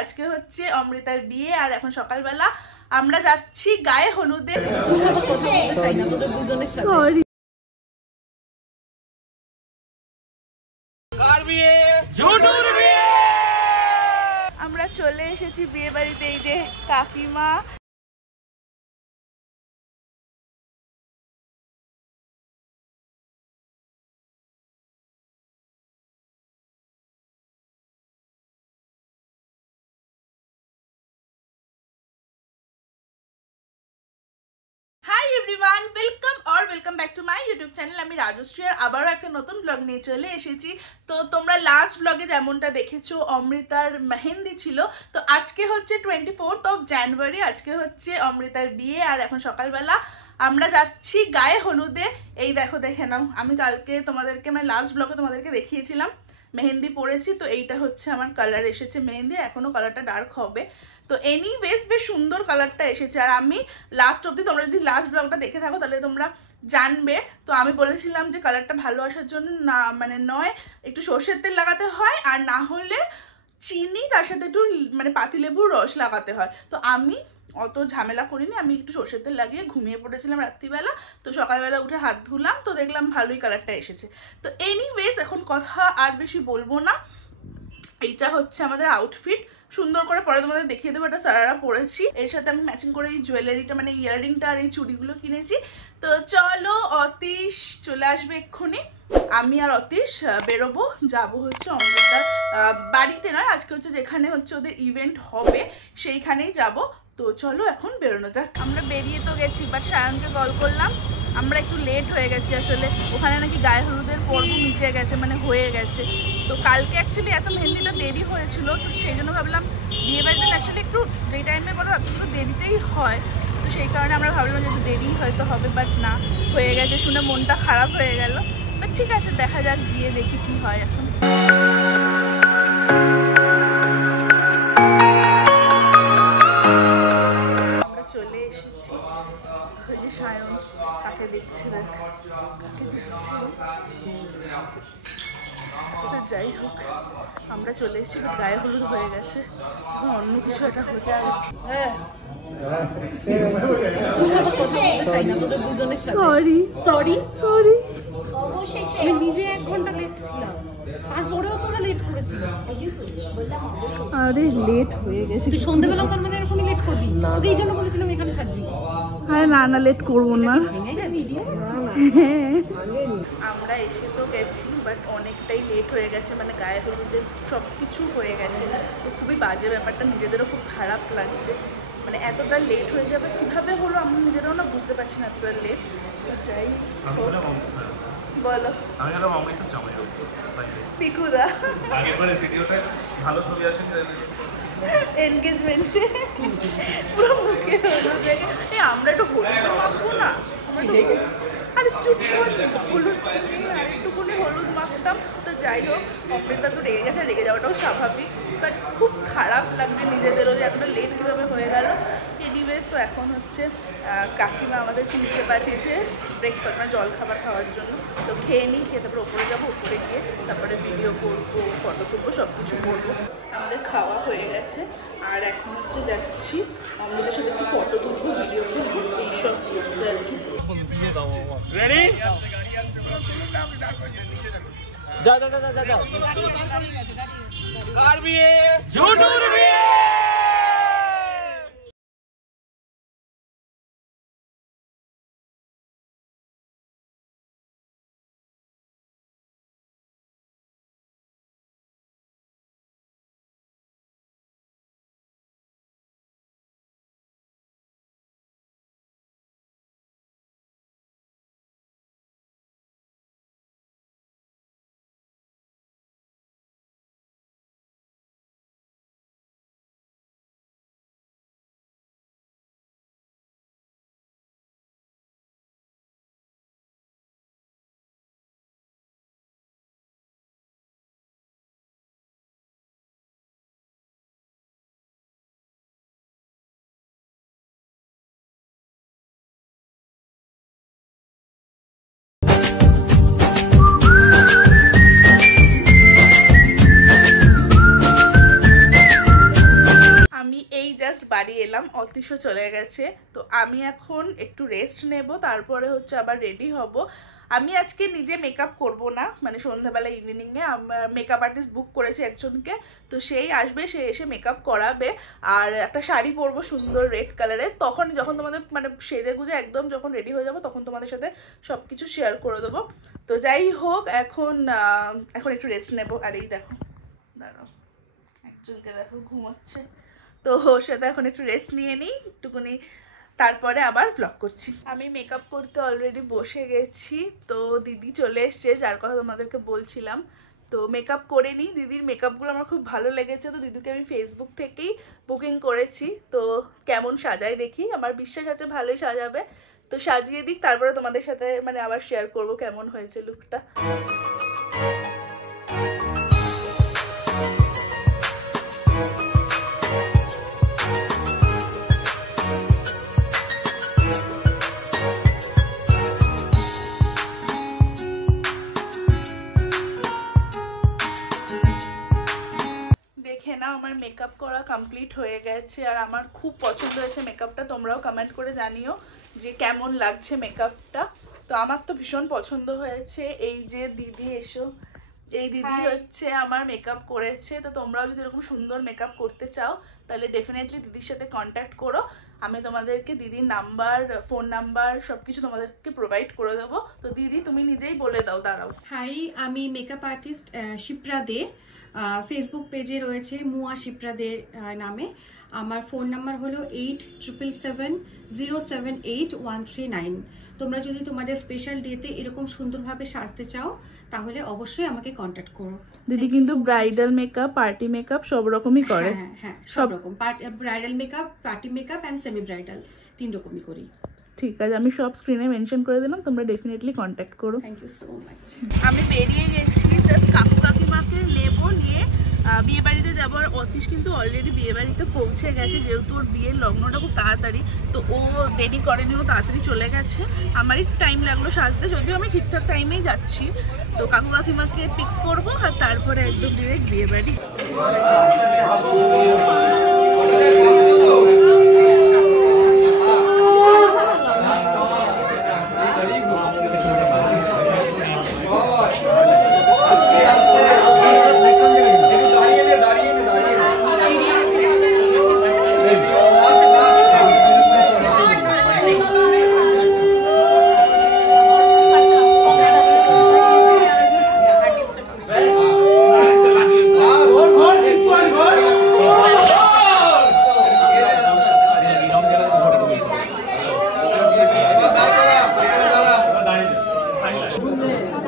আজকে হচ্ছে অমৃতার বিয়ে আর এখন সকালবেলা আমরা যাচ্ছি গায়ে হলুদে। সরি আমরা চলে এসেছি বিয়ে বাড়িতে। এই যে কাকিমা, hi everyone, welcome back to my YouTube channel. আমি রাজশ্রী আর আবারও একটা নতুন ব্লগ নিয়ে চলে এসেছি। তো তোমরা লাস্ট ব্লগে যেমনটা দেখেছো অমৃতার মেহেন্দি ছিল, তো আজকে হচ্ছে 24 জানুয়ারি, আজকে হচ্ছে অমৃতার বিয়ে আর এখন সকালবেলা আমরা যাচ্ছি গায়ে হলুদে। এই দেখো, দেখে নাও, আমি কালকে তোমাদেরকে মানে লাস্ট ব্লগে তোমাদেরকে দেখিয়েছিলাম মেহেন্দি পরেছি, তো এইটা হচ্ছে আমার কালার এসেছে মেহেন্দি, এখনো কালারটা ডার্ক হবে। তো এনিওয়েজ বেশ সুন্দর কালারটা এসেছে। আর আমি লাস্ট অবধি, তোমরা যদি লাস্ট ব্লগটা দেখে থাকো তাহলে তোমরা জানবে। তো আমি বলেছিলাম যে কালারটা ভালো আসার জন্য না মানে নয় একটু সর্ষের তেল লাগাতে হয়, আর না হলে চিনি তার সাথে একটু মানে পাতিলেবুর রস লাগাতে হয়। তো আমি অত ঝামেলা করিনি, আমি একটু সর্ষের তেল লাগিয়ে ঘুমিয়ে পড়েছিলাম রাত্রিবেলা। তো সকালবেলা উঠে হাত ধুলাম, তো দেখলাম ভালোই কালারটা এসেছে। তো এনিওয়েজ এখন কথা আর বেশি বলবো না। এইটা হচ্ছে আমাদের আউটফিট, সুন্দর করে পরে তোমাদের দেখিয়ে দেবো। এটা সারারা পরেছি, এর সাথে আমি ম্যাচিং করে এই জুয়েলারিটা মানে ইয়াররিংটা আর এই চুড়িগুলো কিনেছি। তো চলো, অতীশ চলে আসবে এক্ষুনি, আমি আর অতীশ বেরোবো, যাবো হচ্ছে অমৃতার বাড়িতে নয়, আজকে হচ্ছে যেখানে হচ্ছে ওদের ইভেন্ট হবে সেইখানেই যাব। তো চলো এখন বেরোনো যাক। আমরা বেরিয়ে তো গেছি, বাট সায়নকে কল করলাম, আমরা একটু লেট হয়ে গেছি আসলে। ওখানে নাকি গায়ে হলুদের পর্ব মিটে গেছে মানে হয়ে গেছে। তো কালকে অ্যাকচুয়ালি এত মেহেন্দিটা দেরি হয়েছিল, তো সেই জন্য ভাবলাম বিয়ে বাড়িতে অ্যাকচুয়ালি একটু যে টাইমে বলো একটু দেরিতেই হয়, তো সেই কারণে আমরা ভাবলাম যে একটু দেরি হয়তো হবে, বাট না, হয়ে গেছে শুনে মনটা খারাপ হয়ে গেল। বাট ঠিক আছে, দেখা যাক, গিয়ে দেখি কি হয় এখন। আমরা চলে এসেছি, ওই যে সায়ন, কাকে দেখছি দেখ, কাকে দেখছি। তো যাই হোক, আমরা চলে এসেছি, গায়ে হলুদ হয়ে গেছে, এখন অন্য কিছু একটা হচ্ছে। সরি সরি সরি, আমি নিজে 1 ঘন্টা লেট ছিলাম, তারপরেও তোরা লেট করেছিস। আরে লেট হয়ে গেছে, তুই সন্ধ্যাবেলাও তার মধ্যে এরকমই লেট করবি, তোকে এই জন্য বলেছিলাম এখানে সাজবি। আরে না না, লেট করবো না। ভিডিও আমরা এসে তো গেছি, বাট অনেকটাই লেট হয়ে গেছে, মানে গায়ে হলুদের সব কিছু হয়ে গেছে। তো খুবই বাজে ব্যাপারটা, নিজেদেরও খুব খারাপ লাগছে, মানে এতটা লেট হয়ে যাবে কিভাবে হলো আমরা নিজেরাও না বুঝতে পারছি না, এতটা লেট। তো যাই বলো, আমি হলাম অমৃত জামাই পিকুদা আগের বারের ভিডিওতে ভালো ছবি আসে এনগেজমেন্টে পুরো মুখে হলুদ লেগে। এই আমরা একটু হলুদ মাখবো না, আরে চুপ করে হলুদ আর একটুখানি হলুদ মাখতাম। তো যাই হোক, অমৃতা তো রেগে গেছে, রেগে যাওয়াটাও স্বাভাবিক, বাট খুব খারাপ লাগছে নিজেদেরও যে এতটা লেট কীভাবে হয়ে গেল। এনিওয়েজ, তো এখন হচ্ছে কাকিমা আমাদেরকে নিচে পাঠিয়েছে ব্রেকফাস্ট মানে জলখাবার খাওয়ার জন্য। তো খেয়ে নিই, খেয়ে তারপরে ওপরে যাবো, ওপরে গিয়ে তারপরে ভিডিও করবো, ফটো তুলবো, সব কিছু করবো। আমাদের খাওয়া হয়ে গেছে আর এখন হচ্ছে যাচ্ছি আমাদের সাথে একটু ফটো তুলবো, ভিডিও করবো, এইসব করতে আর কি। রেডি যা যা যা যা যা কার বিয়ে ঝুটুর বিয়ে। জাস্ট বাড়ি এলাম, অতিশও চলে গেছে। তো আমি এখন একটু রেস্ট নেব, তারপরে হচ্ছে আবার রেডি হব। আমি আজকে নিজে মেকআপ করব না, মানে সন্ধ্যাবেলা ইভিনিংয়ে আমার মেকআপ আর্টিস্ট বুক করেছে একজনকে, তো সেই আসবে, সে এসে মেকআপ করাবে। আর একটা শাড়ি পরবো সুন্দর রেড কালারের, তখন যখন তোমাদের মানে সেজে গুজে একদম যখন রেডি হয়ে যাবো তখন তোমাদের সাথে সব কিছু শেয়ার করে দেবো। তো যাই হোক, এখন একটু রেস্ট নেবো। আর এই দেখো, দাঁড়াও, একজনকে দেখো ঘুমাচ্ছে, তো ওর সাথে এখন একটু রেস্ট নিয়ে নিই একটুখানি, তারপরে আবার ভ্লগ করছি। আমি মেকআপ করতে অলরেডি বসে গেছি, তো দিদি চলে এসছে যার কথা তোমাদেরকে বলছিলাম। তো মেকআপ করে নিই, দিদির মেকআপগুলো আমার খুব ভালো লেগেছে, তো দিদিকে আমি ফেসবুক থেকেই বুকিং করেছি। তো কেমন সাজাই দেখি, আমার বিশ্বাস আছে ভালোই সাজাবে। তো সাজিয়ে দিক, তারপরে তোমাদের সাথে মানে আবার শেয়ার করব কেমন হয়েছে লুকটা। দেখে নাও, আমার মেকআপ করা কমপ্লিট হয়ে গেছে, আর আমার খুব পছন্দ হয়েছে মেকআপটা। তোমরাও কমেন্ট করে জানিও যে কেমন লাগছে মেকআপটা। তো আমার তো ভীষণ পছন্দ হয়েছে। এই যে দিদি এসো, এই দিদি হচ্ছে আমার মেকআপ করেছে। তো তোমরাও যদি এরকম সুন্দর মেকআপ করতে চাও তাহলে ডেফিনেটলি দিদির সাথে কন্ট্যাক্ট করো। আমি তোমাদেরকে দিদির নাম্বার, ফোন নাম্বার সব কিছু তোমাদেরকে প্রোভাইড করে দেবো। তো দিদি তুমি নিজেই বলে দাও, দাঁড়াও। হাই, আমি মেকআপ আর্টিস্ট শিপ্রা দে, ফেসবুক পেজে রয়েছে মুয়া শিপ্রা দে নামে। আমার ফোন নাম্বার হলো 8777078139। তোমরা যদি তোমাদের স্পেশাল ডেতে এরকম সুন্দরভাবে সাজতে চাও তাহলে অবশ্যই আমাকে কন্ট্যাক্ট করো। দিদি কিন্তু ব্রাইডাল মেকআপ, পার্টি মেকআপ সব রকমই করে। হ্যাঁ হ্যাঁ, সব রকম, bridal makeup, party makeup and semi bridal, 3 রকমই করি। ঠিক আছে, আমি সব স্ক্রিনে মেনশন করে দিলাম, তোমরা ডেফিনেটলি কন্ট্যাক্ট করো। Thank you so much. আমি বেরিয়ে গেছি, জাস্ট কাকু কাকিমাকে নেবো, নিয়ে বিয়ে বাড়িতে যাবো। আর অতীশ কিন্তু অলরেডি বিয়ে বাড়িতে পৌঁছে গেছে, যেহেতু ওর বিয়ের লগ্নটা খুব তাড়াতাড়ি, তো ও দেরি করেনি, ও তাড়াতাড়ি চলে গেছে। আমারই টাইম লাগলো সাজতে, যদিও আমি ঠিকঠাক টাইমেই যাচ্ছি। তো কাকু কাকিমাকে পিক করবো, আর তারপরে একদম ডিরেক্ট বিয়ে বাড়ি।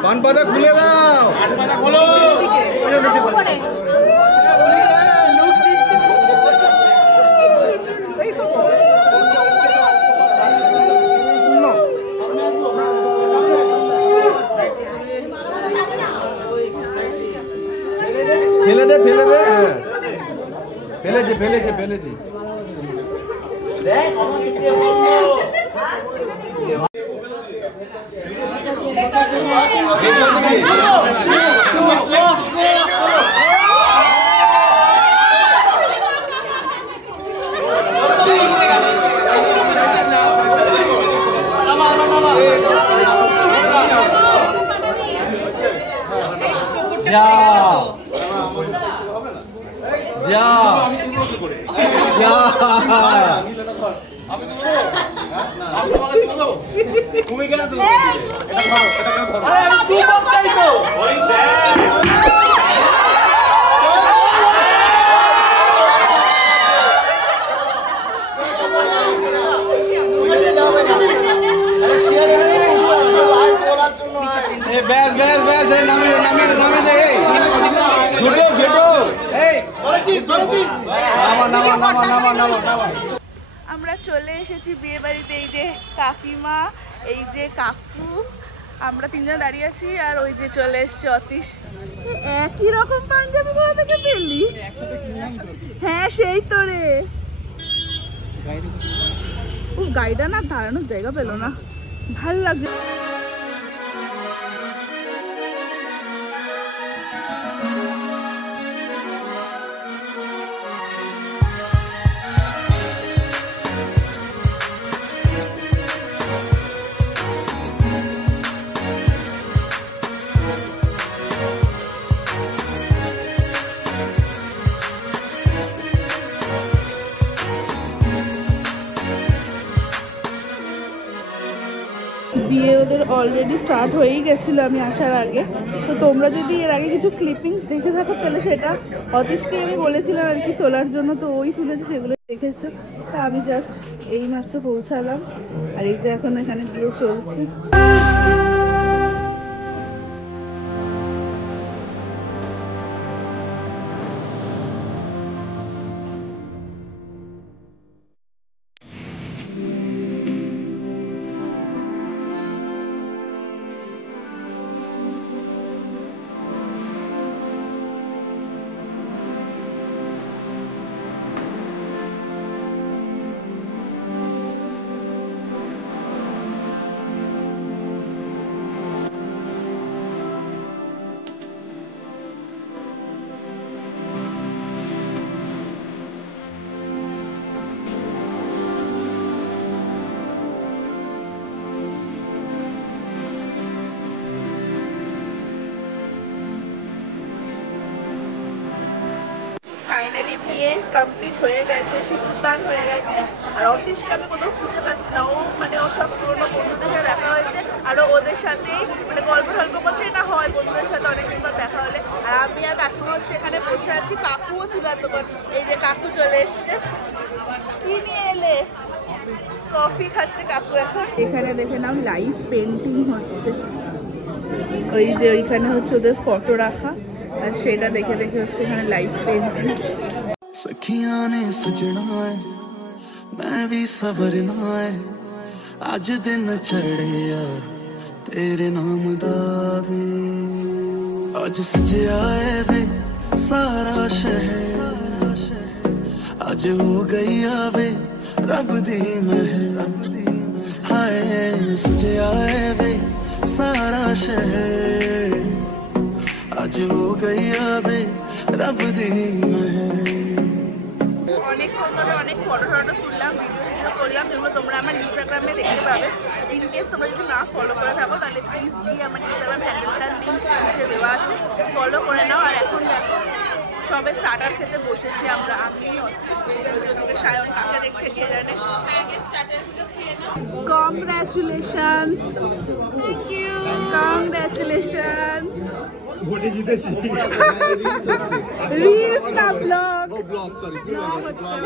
কান পাতা খুলে দাও, ফেলে দে, ফেলে দে, ফেলেছি ফেলেছি ফেলেছি। তুমি কেন ব্যাস ব্যাস ব্যাস, নামিয়ে নামিয়ে নামিয়ে দে, ছোটো ছোটো, এই নামা নামা নামা নামা নামা নামা। আমরা চলে এসেছি বিয়ে বাড়িতে। এই যে কাকিমা, এই যে কাকু, আমরা তিনজন দাঁড়িয়ে আছি, আর ওই যে চলে এসছে অতীশ। একই রকম পাঞ্জাবি কোথা থেকে পেলি? হ্যাঁ সেই তো রে, গাড়িটা না দাঁড়ানোর জায়গা পেলো না, ভাল লাগছে। বিয়ে ওদের অলরেডি স্টার্ট হয়েই গেছিলো আমি আসার আগে। তো তোমরা যদি এর আগে কিছু ক্লিপিংস দেখে থাকো তাহলে সেটা অতীশকে আমি বলেছিলাম আর কি তোলার জন্য, তো ওই তুলেছে, সেগুলো দেখেছো। তা আমি জাস্ট এই মাত্র পৌঁছালাম আর এই যে এখন এখানে বিয়ে চলছে। ফাইনালি বিয়ে কমপ্লিট হয়ে গেছে, সিঁদুরদান হয়ে গেছে। আর অতীশকে আমি কোথাও খুঁজে পাচ্ছি না। ও মানে ওর সব পুরোনো বন্ধুদের সাথে দেখা হয়েছে আর ওদের সাথেই মানে গল্প টল্প করছে, এটা হয় বন্ধুদের সাথে অনেকদিন পর দেখা হলে। আর আমি আর কাকিমা হচ্ছে এখানে বসে আছি, কাকুও ছিল এতক্ষণ। এই যে কাকু চলে এসছে। কি নিয়ে এলে? কফি খাচ্ছে কাকু এখন। এখানে দেখে নাও লাইভ পেন্টিং হচ্ছে, ওই যে ওইখানে হচ্ছে ওদের ফটো রাখা আর সেটা দেখে দেখে হচ্ছে এখানে লাইভ পেন্টিং। सखियां ने सजना है मैं भी सवरना है आज दिन चढ़े यार तेरे नाम दा वे आज सजया है वे सारा शहर आज हो गई आवे रब दी महर हाय सजया है वे सारा शहर आज हो गई आवे रब दी महर। অনেকক্ষণ ধরে অনেক ফটো টটো তুললাম, ভিডিও করলাম, যেগুলো তোমরা আমার ইনস্টাগ্রামে দেখতে পাবে। ইন কেস তোমরা যদি না ফলো করে থাকো তাহলে প্লিজ গিয়ে আমার ইনস্টাগ্রাম হ্যান্ডেলটার লিঙ্ক নিচে দেওয়া আছে, ফলো করে নাও। আর এখন দেখো সবে স্টার্টার খেতে বসেছি আমরা। আমি ওদিকে সায়ন কাকে দেখছে কে জানে। Congratulations, congratulations. ভোটে জিতেছি। রিলস না ব্লগ?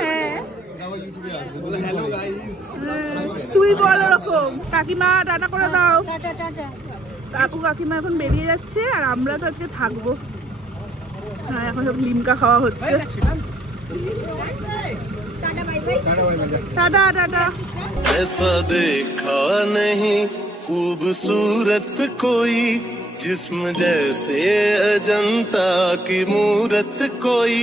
হ্যাঁ হ্যালো গাইস। তুই বল ওরকম। কাকিমা টাটা করে দাও। কাকু কাকিমা এখন বেরিয়ে যাচ্ছে আর আমরা তো আজকে থাকবো। হ্যাঁ এখন সব লিমকা খাওয়া হচ্ছে। Tata tata. ऐसा देखा नहीं खूबसूरत कोई जिस्म जैसे अजंता की मूरत कोई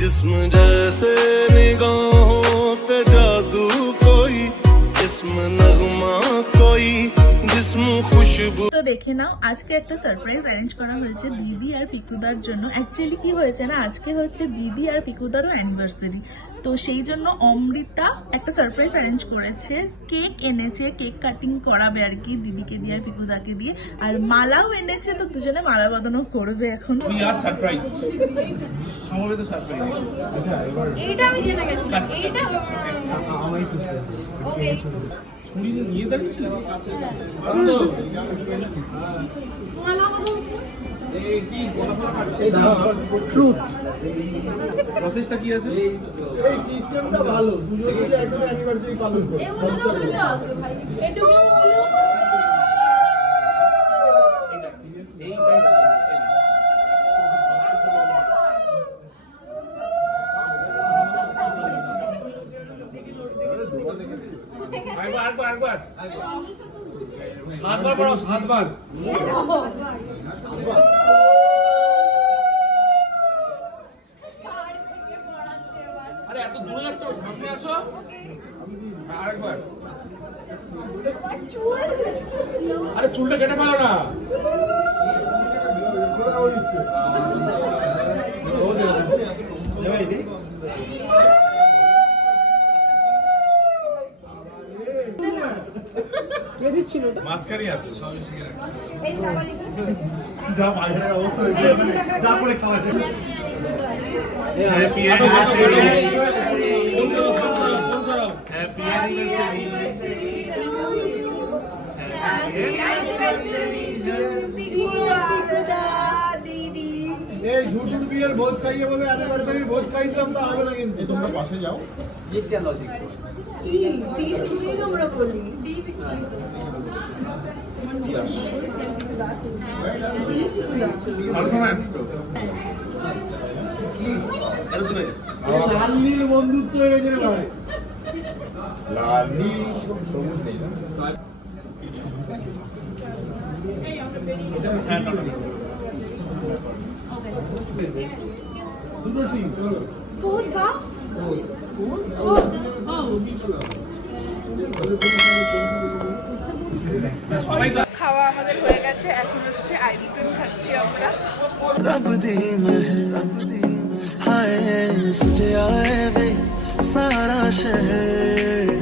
जिस्म जैसे निगाहों पे जादू कोई जिस्म नगमा कोई जिस्म खुशबू। তো দেখে নাও আজকে একটা সারপ্রাইজ অ্যারেঞ্জ করা হয়েছে দিদি আর পিকুদার জন্য। অ্যাকচুয়ালি কি হয়েছে না, আজকে হচ্ছে দিদি আর পিকুদারও অ্যানিভার্সারি, তো সেই জন্য অমৃতা একটা সারপ্রাইজ অ্যারেঞ্জ করেছে। কেক এনেছে, কেক কাটিং করাবে আর কি দিদিকে দিয়ে আর পিকুদাকে দিয়ে, আর মালাও এনেছে, তো দুজনে মালা বদনও করবে এখন। উই আর সারপ্রাইজড, সমবেত সারপ্রাইজ। এইটা আমি জেনে গেছি, এইটা ওকে ছুরি নিয়ে দাঁড়িয়েছিল। প্রসেসটা কি আছে? এই সিস্টেমটা ভালো, দুজন মিলে একসাথে অ্যানিভার্সারি পালন করে। একবার 7 বার পড়ো, 7 বার। আরে এত দূরে যাচ্ছ, সামনে আসো। আরেকবার। আরে চুলটা কেটে ফেলো না। মাঝখানে আছে, সবই শিখে রাখছি। যা বাজারের অবস্থা হয়েছে, যা করে খাওয়া যায়। Happy anniversary. এই ঝুটুর বিয়ের ভোজ খাইয়ে বলে অ্যানিভার্সারি ভোজ খাই দিলাম তো হবে না কিন্তু তোমরা পাশে যাও ये क्या लॉजिक কি दी পিছনেই তো আমরা বলি दी লাল নীল বন্ধুত্ব হয়ে গেছে রে ভাই লাল নীল সবুজ নেই না দুটো টিম পোজ দাও খাওয়া আমাদের হয়ে গেছে, এখন হচ্ছে আইসক্রিম খাচ্ছি আমরা। रब दी महल हाय सजया है वे सारा शहर